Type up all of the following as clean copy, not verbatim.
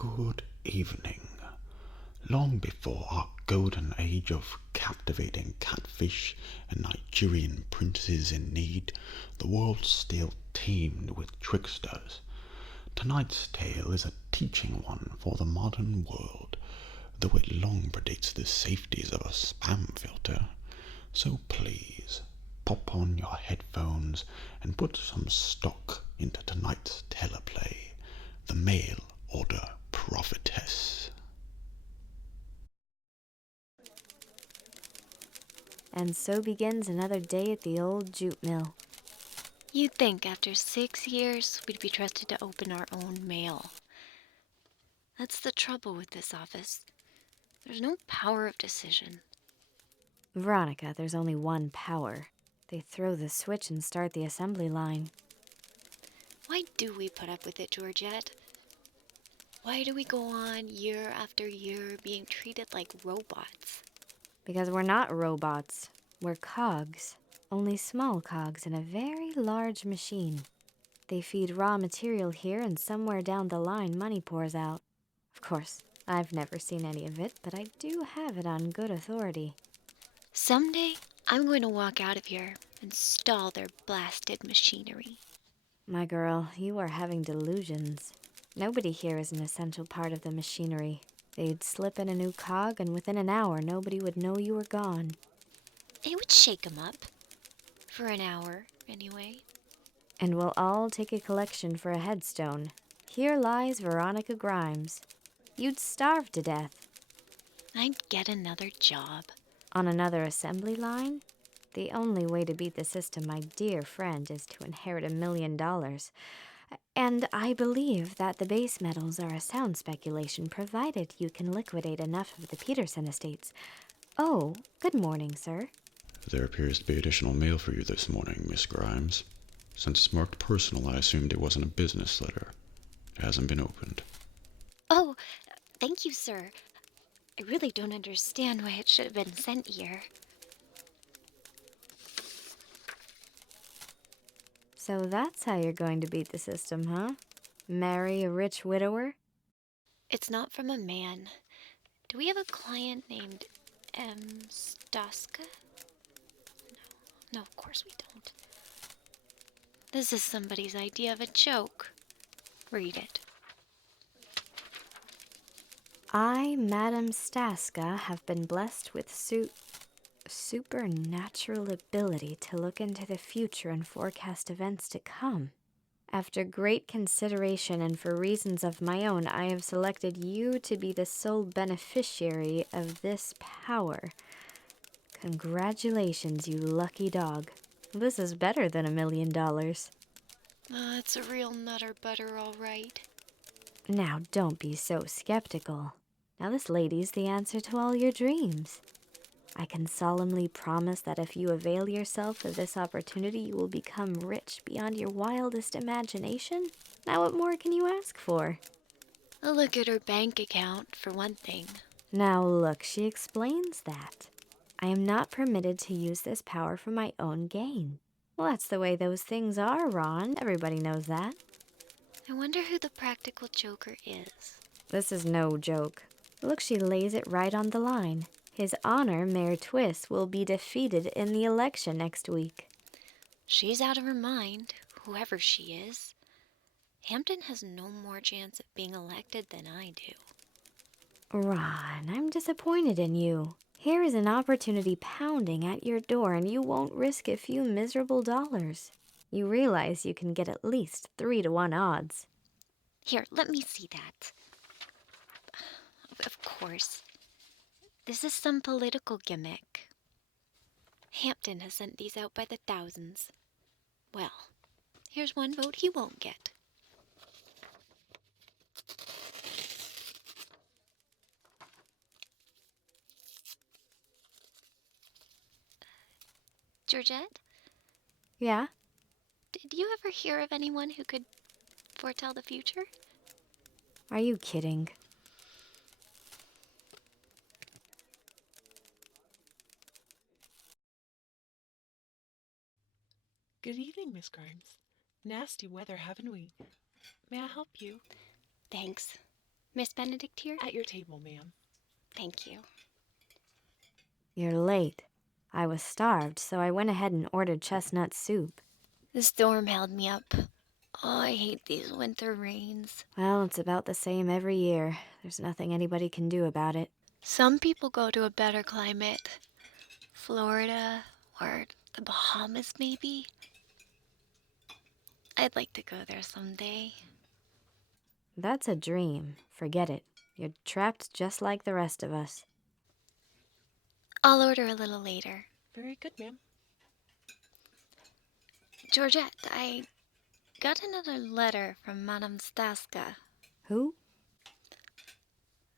Good evening. Long before our golden age of captivating catfish and Nigerian princes in need, the world still teemed with tricksters. Tonight's tale is a teaching one for the modern world, though it long predates the safeties of a spam filter. So please, pop on your headphones and put some stock into tonight's teleplay, The Mail Order Prophetess. And so begins another day at the old jute mill. You'd think after 6 years we'd be trusted to open our own mail. That's the trouble with this office. There's no power of decision. Veronica, there's only one power. They throw the switch and start the assembly line. Why do we put up with it, Georgette? Why do we go on year after year being treated like robots? Because we're not robots. We're cogs. Only small cogs in a very large machine. They feed raw material here, and somewhere down the line money pours out. Of course, I've never seen any of it, but I do have it on good authority. Someday, I'm going to walk out of here and stall their blasted machinery. My girl, you are having delusions. Nobody here is an essential part of the machinery. They'd slip in a new cog, and within an hour, nobody would know you were gone. It would shake 'em up. For an hour, anyway. And we'll all take a collection for a headstone. Here lies Veronica Grimes. You'd starve to death. I'd get another job. On another assembly line? The only way to beat the system, my dear friend, is to inherit $1 million. And I believe that the base metals are a sound speculation, provided you can liquidate enough of the Peterson estates. Oh, good morning, sir. There appears to be additional mail for you this morning, Miss Grimes. Since it's marked personal, I assumed it wasn't a business letter. It hasn't been opened. Oh, thank you, sir. I really don't understand why it should have been sent here. So that's how you're going to beat the system, huh? Marry a rich widower? It's not from a man. Do we have a client named Staska? No, of course we don't. This is somebody's idea of a joke. Read it. I, Madame Staska, have been blessed with supernatural ability to look into the future and forecast events to come. After great consideration and for reasons of my own, I have selected you to be the sole beneficiary of this power. Congratulations, you lucky dog. This is better than $1 million. It's a real nutter butter, all right. Now, don't be so skeptical. Now, this lady's the answer to all your dreams. I can solemnly promise that if you avail yourself of this opportunity, you will become rich beyond your wildest imagination. Now, what more can you ask for? A look at her bank account, for one thing. Now, look, she explains that. I am not permitted to use this power for my own gain. Well, that's the way those things are, Ron. Everybody knows that. I wonder who the practical joker is. This is no joke. Look, she lays it right on the line. His Honor, Mayor Twist, will be defeated in the election next week. She's out of her mind, whoever she is. Hampton has no more chance of being elected than I do. Ron, I'm disappointed in you. Here is an opportunity pounding at your door, and you won't risk a few miserable dollars. You realize you can get at least 3-to-1 odds. Here, let me see that. Of course. This is some political gimmick. Hampton has sent these out by the thousands. Well, here's one vote he won't get. Georgette, Yeah? did you ever hear of anyone who could foretell the future? Are you kidding? Good evening, Miss Grimes. Nasty weather, haven't we? May I help you? Thanks. Miss Benedict here? At your table, ma'am. Thank you. You're late. I was starved, so I went ahead and ordered chestnut soup. The storm held me up. Oh, I hate these winter rains. Well, it's about the same every year. There's nothing anybody can do about it. Some people go to a better climate. Florida or the Bahamas, maybe. I'd like to go there someday. That's a dream. Forget it. You're trapped just like the rest of us. I'll order a little later. Very good, ma'am. Georgette, I got another letter from Madame Staska. Who?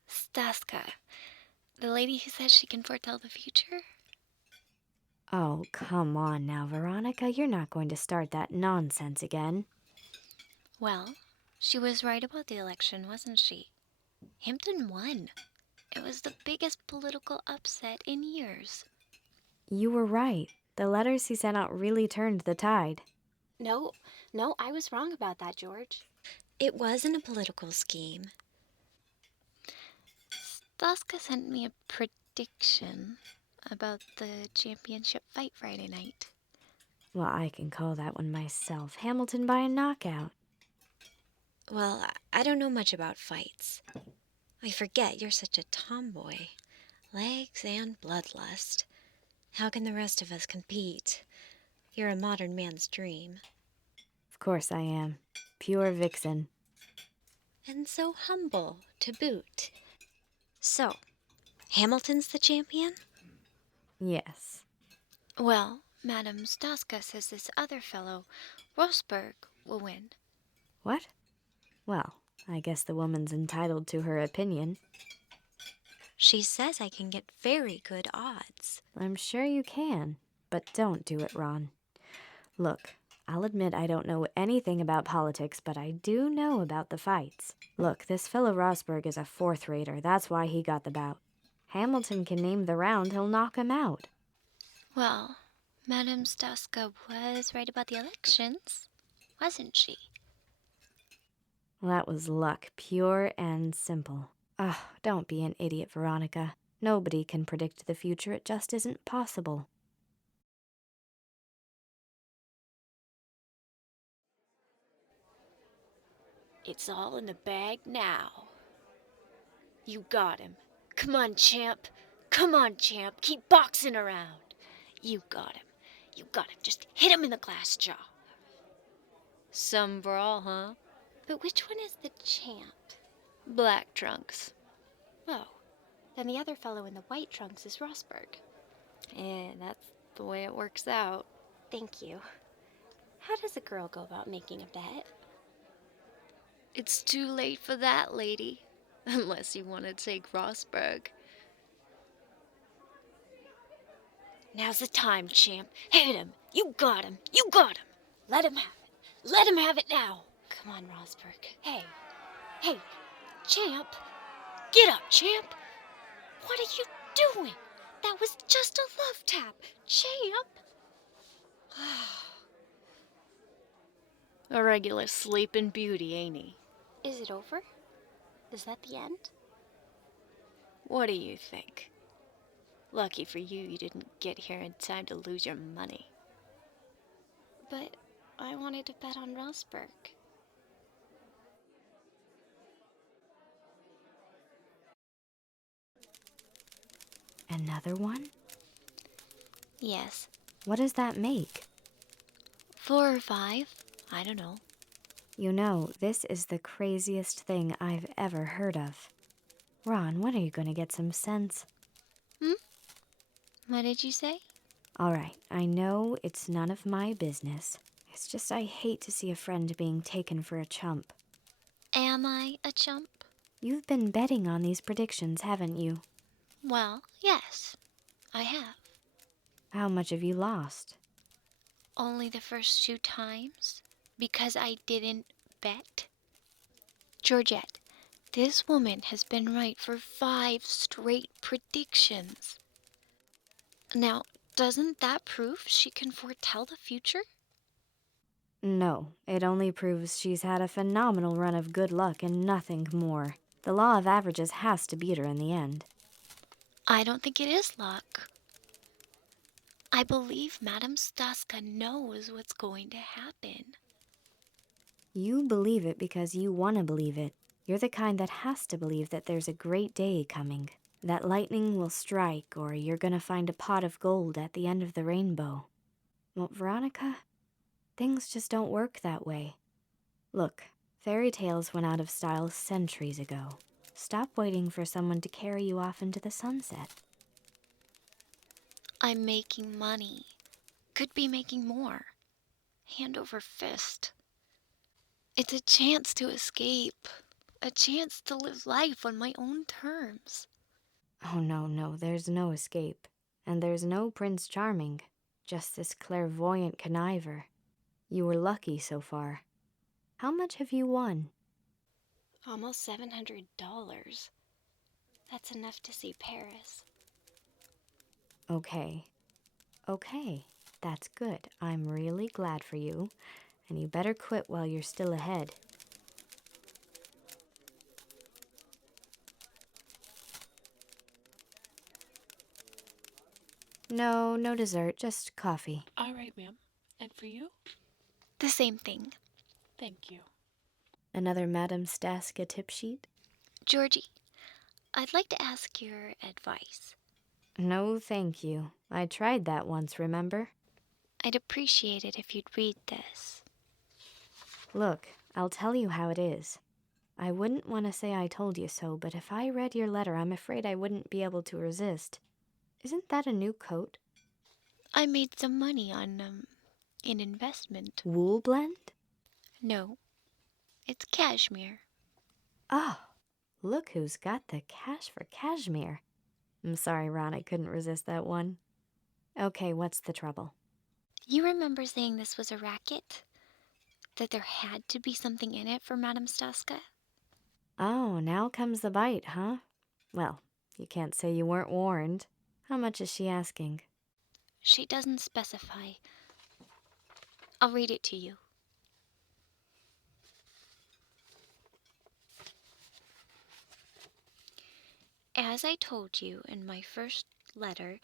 Staska, the lady who says she can foretell the future? Oh, come on now, Veronica. You're not going to start that nonsense again. Well, she was right about the election, wasn't she? Hampton won. It was the biggest political upset in years. You were right. The letters he sent out really turned the tide. No, I was wrong about that, George. It wasn't a political scheme. Staska sent me a prediction about the championship fight Friday night. Well, I can call that one myself. Hamilton by a knockout. Well, I don't know much about fights. I forget you're such a tomboy. Legs and bloodlust. How can the rest of us compete? You're a modern man's dream. Of course I am. Pure vixen. And so humble, to boot. So, Hamilton's the champion? Yes. Well, Madame Staska says this other fellow, Rosberg, will win. What? Well, I guess the woman's entitled to her opinion. She says I can get very good odds. I'm sure you can, but don't do it, Ron. Look, I'll admit I don't know anything about politics, but I do know about the fights. Look, this fellow Rosberg is a fourth-rater. That's why he got the bout. Hamilton can name the round, he'll knock him out. Well, Madame Staska was right about the elections, wasn't she? Well, that was luck, pure and simple. Don't be an idiot, Veronica. Nobody can predict the future. It just isn't possible. It's all in the bag now. You got him. Come on, champ. Come on, champ. Keep boxing around. You got him. You got him. Just hit him in the glass jaw. Some brawl, huh? But which one is the champ? Black trunks. Oh, then the other fellow in the white trunks is Rosberg. That's the way it works out. Thank you. How does a girl go about making a bet? It's too late for that, lady. Unless you want to take Rosberg. Now's the time, champ. Hit him. You got him. You got him. Let him have it. Let him have it now. Come on, Rosberg. Hey, champ. Get up, champ. What are you doing? That was just a love tap. Champ. A regular sleeping beauty, ain't he? Is it over? Is that the end? What do you think? Lucky for you, you didn't get here in time to lose your money. But I wanted to bet on Rosberg. Another one? Yes. What does that make? 4 or 5. I don't know. You know, this is the craziest thing I've ever heard of. Ron, when are you going to get some sense? What did you say? All right, I know it's none of my business. It's just I hate to see a friend being taken for a chump. Am I a chump? You've been betting on these predictions, haven't you? Well, yes, I have. How much have you lost? Only the first 2 times, because I didn't bet. Georgette, this woman has been right for 5 straight predictions. Now, doesn't that prove she can foretell the future? No, it only proves she's had a phenomenal run of good luck and nothing more. The law of averages has to beat her in the end. I don't think it is luck. I believe Madame Staska knows what's going to happen. You believe it because you want to believe it. You're the kind that has to believe that there's a great day coming, that lightning will strike, or you're gonna find a pot of gold at the end of the rainbow. Well, Veronica, things just don't work that way. Look, fairy tales went out of style centuries ago. Stop waiting for someone to carry you off into the sunset. I'm making money. Could be making more. Hand over fist. It's a chance to escape. A chance to live life on my own terms. Oh, no, there's no escape. And there's no Prince Charming. Just this clairvoyant conniver. You were lucky so far. How much have you won? Almost $700. That's enough to see Paris. Okay, that's good. I'm really glad for you. And you better quit while you're still ahead. No dessert, just coffee. All right, ma'am. And for you? The same thing. Thank you. Another Madame Staska tip sheet? Georgie, I'd like to ask your advice. No, thank you. I tried that once, remember? I'd appreciate it if you'd read this. Look, I'll tell you how it is. I wouldn't want to say I told you so, but if I read your letter, I'm afraid I wouldn't be able to resist. Isn't that a new coat? I made some money on, an investment. Wool blend? No, it's cashmere. Oh, look who's got the cash for cashmere. I'm sorry, Ron, I couldn't resist that one. Okay, what's the trouble? You remember saying this was a racket? That there had to be something in it for Madame Staska? Oh, now comes the bite, huh? Well, you can't say you weren't warned. How much is she asking? She doesn't specify. I'll read it to you. As I told you in my first letter,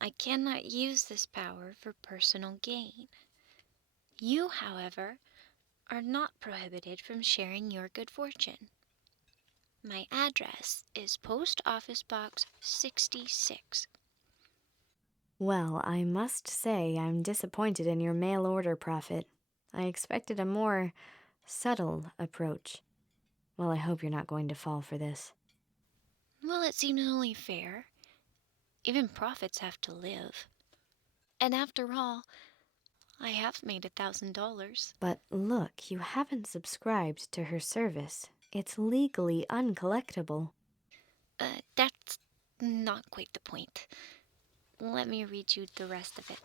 I cannot use this power for personal gain. You, however, are not prohibited from sharing your good fortune. My address is Post Office Box 66. Well, I must say I'm disappointed in your mail order profit. I expected a more subtle approach. Well, I hope you're not going to fall for this. Well, it seems only fair. Even prophets have to live. And after all, I have made $1,000. But look, you haven't subscribed to her service. It's legally uncollectible. That's not quite the point. Let me read you the rest of it.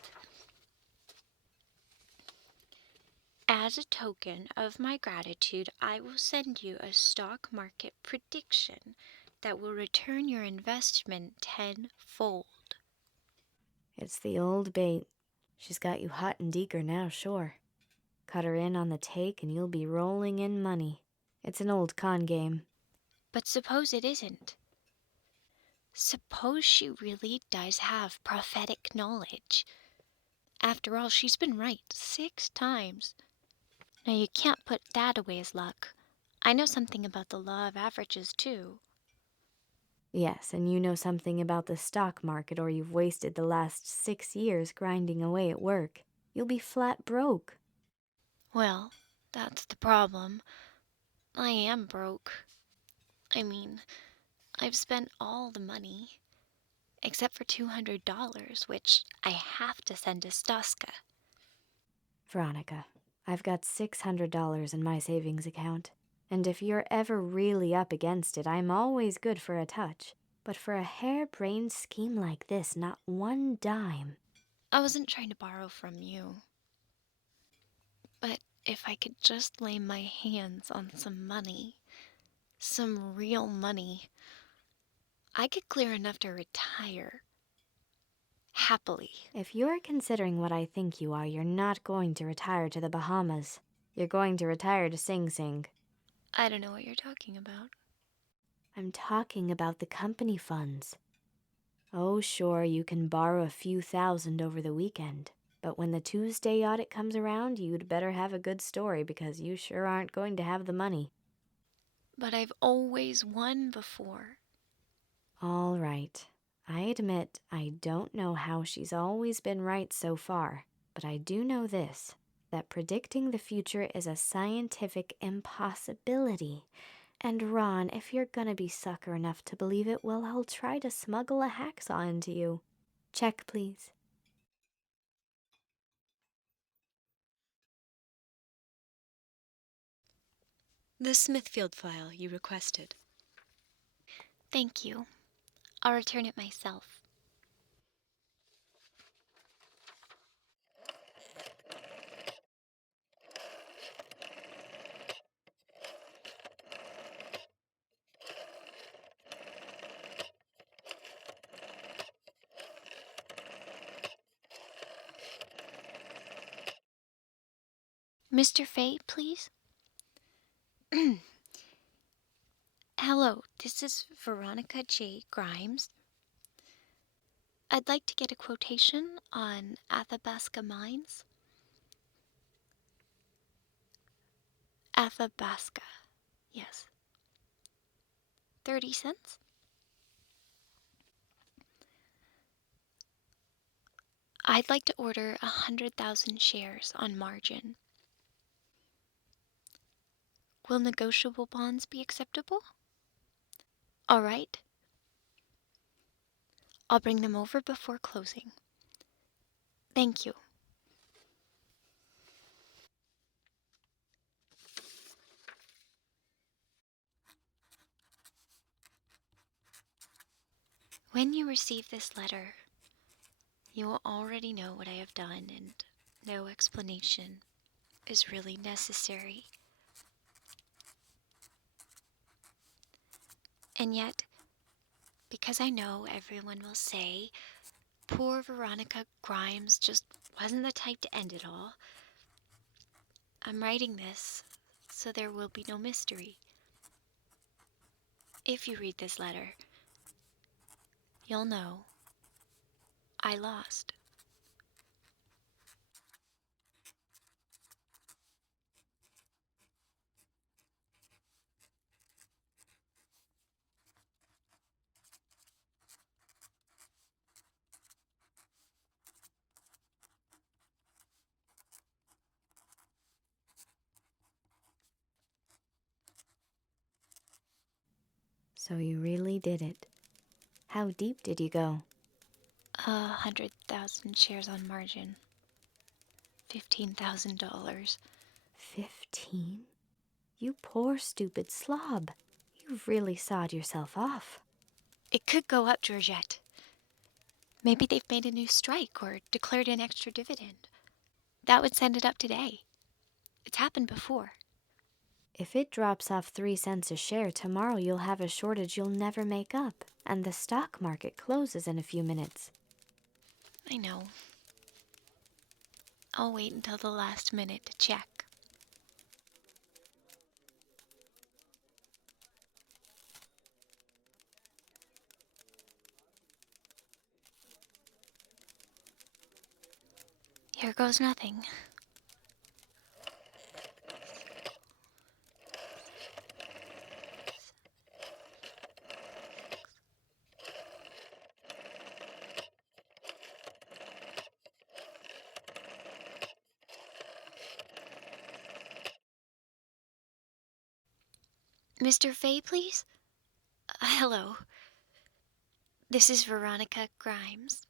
As a token of my gratitude, I will send you a stock market prediction that will return your investment tenfold. It's the old bait. She's got you hot and eager now, sure. Cut her in on the take and you'll be rolling in money. It's an old con game. But suppose it isn't. Suppose she really does have prophetic knowledge. After all, she's been right 6 times. Now, you can't put that away as luck. I know something about the law of averages, too. Yes, and you know something about the stock market or you've wasted the last 6 years grinding away at work. You'll be flat broke. Well, that's the problem. I am broke. I mean, I've spent all the money. Except for $200, which I have to send to Staska. Veronica, I've got $600 in my savings account. And if you're ever really up against it, I'm always good for a touch. But for a harebrained scheme like this, not one dime. I wasn't trying to borrow from you. But if I could just lay my hands on some money, some real money, I could clear enough to retire. Happily. If you're considering what I think you are, you're not going to retire to the Bahamas. You're going to retire to Sing Sing. I don't know what you're talking about. I'm talking about the company funds. Oh, sure, you can borrow a few thousand over the weekend, but when the Tuesday audit comes around, you'd better have a good story because you sure aren't going to have the money. But I've always won before. All right. I admit I don't know how she's always been right so far, but I do know this, that predicting the future is a scientific impossibility. And Ron, if you're gonna be sucker enough to believe it, well, I'll try to smuggle a hacksaw into you. Check, please. The Smithfield file you requested. Thank you. I'll return it myself. Mr. Fay, please? Hello, this is Veronica J. Grimes. I'd like to get a quotation on Athabasca Mines. Athabasca, yes. 30 cents? I'd like to order 100,000 shares on margin. Will negotiable bonds be acceptable? All right. I'll bring them over before closing. Thank you. When you receive this letter, you will already know what I have done, and no explanation is really necessary. And yet, because I know everyone will say, poor Veronica Grimes just wasn't the type to end it all, I'm writing this so there will be no mystery. If you read this letter, you'll know I lost. So you really did it. How deep did you go? 100,000 shares on margin. $15,000. 15? You poor stupid slob. You've really sawed yourself off. It could go up, Georgette. Maybe they've made a new strike or declared an extra dividend. That would send it up today. It's happened before. If it drops off 3 cents a share, tomorrow you'll have a shortage you'll never make up, and the stock market closes in a few minutes. I know. I'll wait until the last minute to check. Here goes nothing. Mr. Fay, please? Hello. This is Veronica Grimes.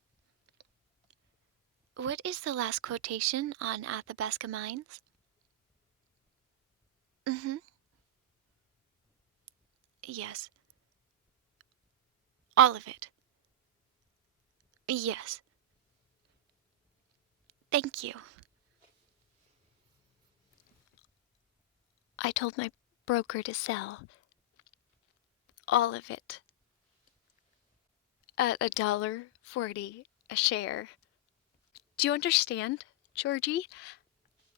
What is the last quotation on Athabasca Mines? Mm-hmm. Yes. All of it. Yes. Thank you. I told my broker to sell. All of it. At $1.40 a share. Do you understand, Georgie?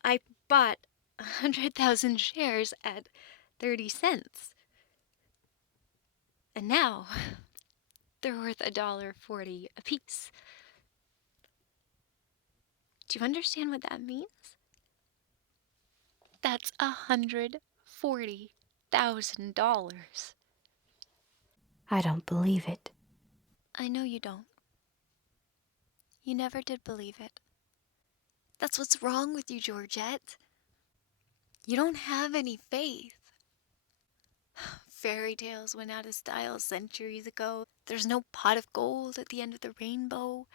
I bought 100,000 shares at 30 cents. And now, they're worth $1.40 a piece. Do you understand what that means? That's $140,000. I don't believe it. I know you don't. You never did believe it. That's what's wrong with you, Georgette. You don't have any faith. Fairy tales went out of style centuries ago. There's no pot of gold at the end of the rainbow.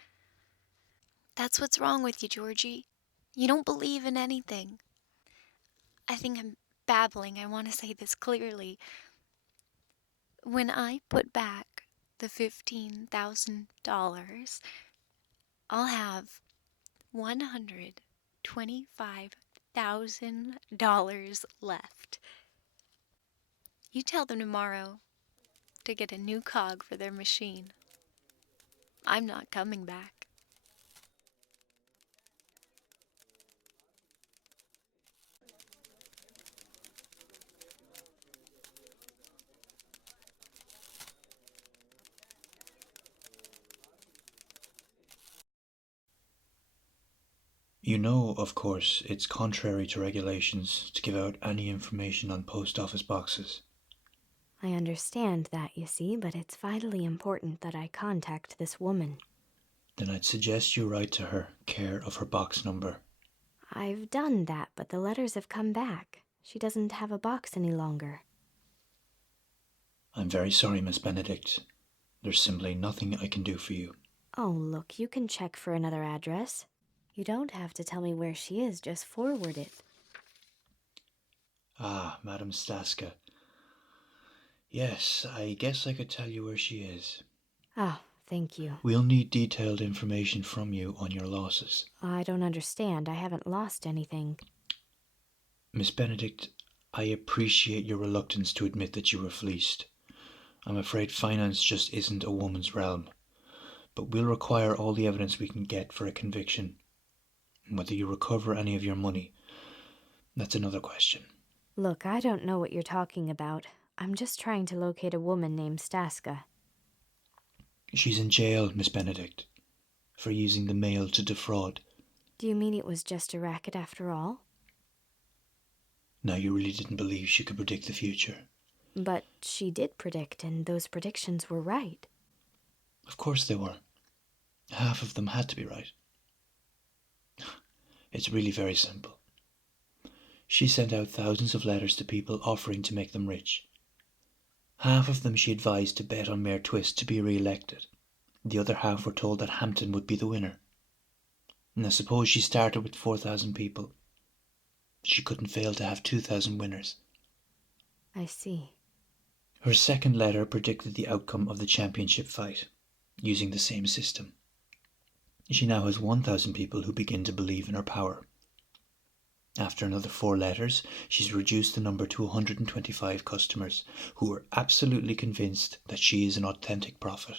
That's what's wrong with you, Georgie. You don't believe in anything. I think I'm babbling. I want to say this clearly. When I put back the $15,000, I'll have $125,000 left. You tell them tomorrow to get a new cog for their machine. I'm not coming back. You know, of course, it's contrary to regulations to give out any information on post office boxes. I understand that, you see, but it's vitally important that I contact this woman. Then I'd suggest you write to her, care of her box number. I've done that, but the letters have come back. She doesn't have a box any longer. I'm very sorry, Miss Benedict. There's simply nothing I can do for you. Oh, look, you can check for another address. You don't have to tell me where she is, just forward it. Ah, Madame Staska. Yes, I guess I could tell you where she is. Oh, thank you. We'll need detailed information from you on your losses. I don't understand. I haven't lost anything. Miss Benedict, I appreciate your reluctance to admit that you were fleeced. I'm afraid finance just isn't a woman's realm. But we'll require all the evidence we can get for a conviction. Whether you recover any of your money, that's another question. Look, I don't know what you're talking about. I'm just trying to locate a woman named Staska. She's in jail, Miss Benedict, for using the mail to defraud. Do you mean it was just a racket after all? Now, you really didn't believe she could predict the future. But she did predict, and those predictions were right. Of course they were. Half of them had to be right. It's really very simple. She sent out thousands of letters to people offering to make them rich. Half of them she advised to bet on Mayor Twist to be re-elected. The other half were told that Hampton would be the winner. Now suppose she started with 4,000 people. She couldn't fail to have 2,000 winners. I see. Her second letter predicted the outcome of the championship fight, using the same system. She now has 1,000 people who begin to believe in her power. After another 4 letters, she's reduced the number to 125 customers who are absolutely convinced that she is an authentic prophet.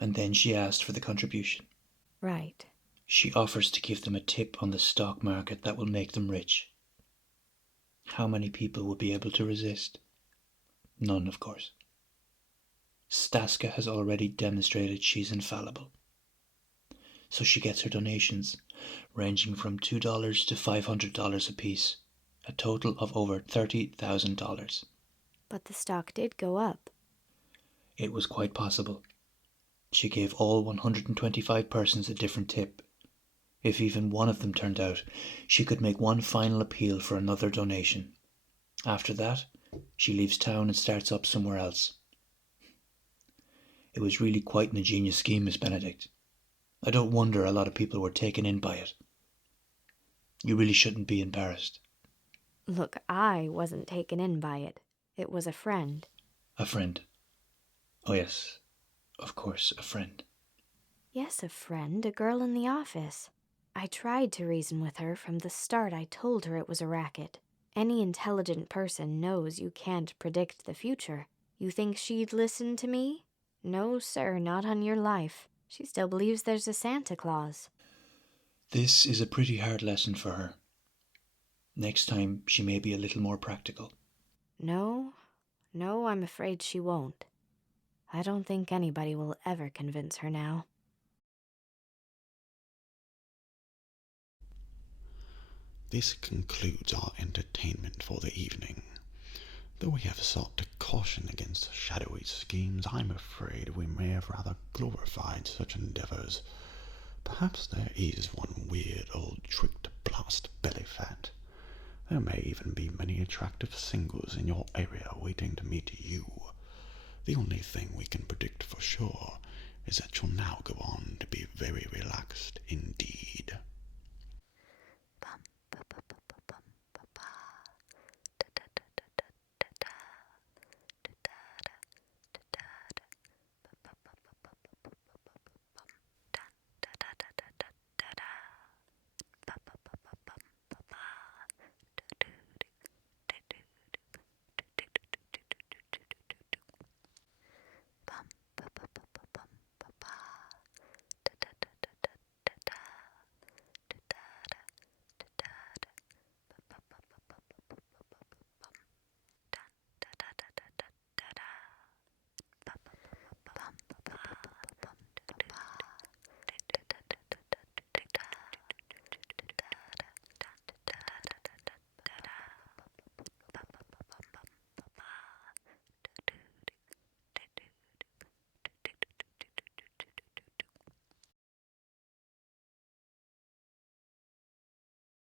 And then she asked for the contribution. Right. She offers to give them a tip on the stock market that will make them rich. How many people would be able to resist? None, of course. Staska has already demonstrated she's infallible. So she gets her donations, ranging from $2 to $500 apiece, a total of over $30,000. But the stock did go up. It was quite possible. She gave all 125 persons a different tip. If even one of them turned out, she could make one final appeal for another donation. After that, she leaves town and starts up somewhere else. It was really quite an ingenious scheme, Miss Benedict. I don't wonder a lot of people were taken in by it. You really shouldn't be embarrassed. Look, I wasn't taken in by it. It was a friend. A friend. Oh yes, of course, a friend. Yes, a friend, a girl in the office. I tried to reason with her. From the start, I told her it was a racket. Any intelligent person knows you can't predict the future. You think she'd listen to me? No, sir, not on your life. She still believes there's a Santa Claus. This is a pretty hard lesson for her. Next time, she may be a little more practical. No, No, I'm afraid she won't. I don't think anybody will ever convince her now. This concludes our entertainment for the evening. Though we have sought to caution against shadowy schemes, I'm afraid we may have rather glorified such endeavours. Perhaps there is one weird old trick to blast belly fat. There may even be many attractive singles in your area waiting to meet you. The only thing we can predict for sure is that you'll now go on to be very relaxed in